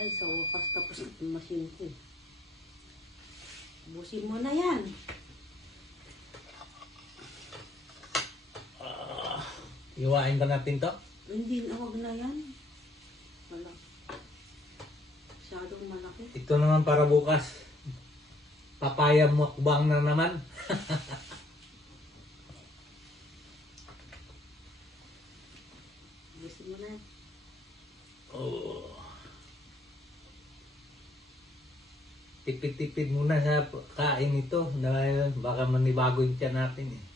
Ay, sa wakas tapos yung machine ko eh. Busin mo na yan. Iwain ba natin to? Hindi na, huwag na yan. Malaki. Masyadong malaki. Ito naman para bukas. Papaya mukbang na naman. Busin mo na yan. Oh. Tipid-tipid muna sa kain ito dahil baka manibago yung tiyan natin eh.